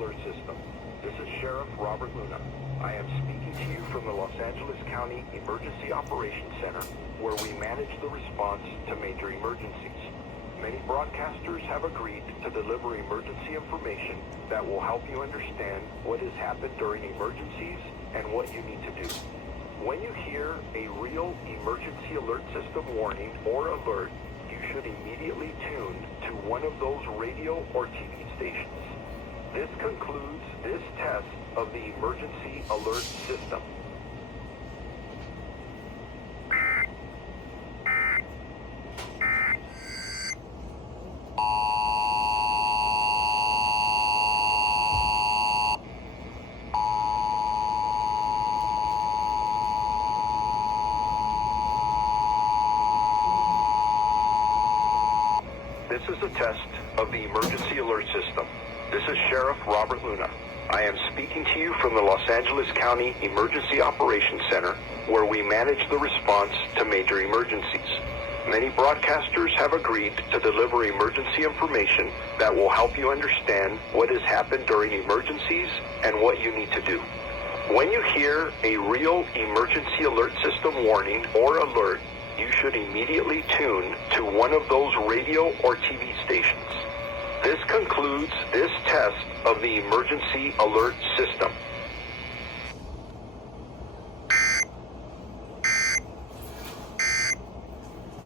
Alert System. This is Sheriff Robert Luna. I am speaking to you from the Los Angeles County Emergency Operations Center, where we manage the response to major emergencies. Many broadcasters have agreed to deliver emergency information that will help you understand what has happened during emergencies and what you need to do. When you hear a real emergency alert system warning or alert, you should immediately tune to one of those radio or TV stations. This concludes this test of the emergency alert system. This is a test of the emergency alert system. This is Sheriff Robert Luna. I am speaking to you from the Los Angeles County Emergency Operations Center, where we manage the response to major emergencies. Many broadcasters have agreed to deliver emergency information that will help you understand what has happened during emergencies and what you need to do. When you hear a real emergency alert system warning or alert, you should immediately tune to one of those radio or TV stations. This concludes this test of the emergency alert system.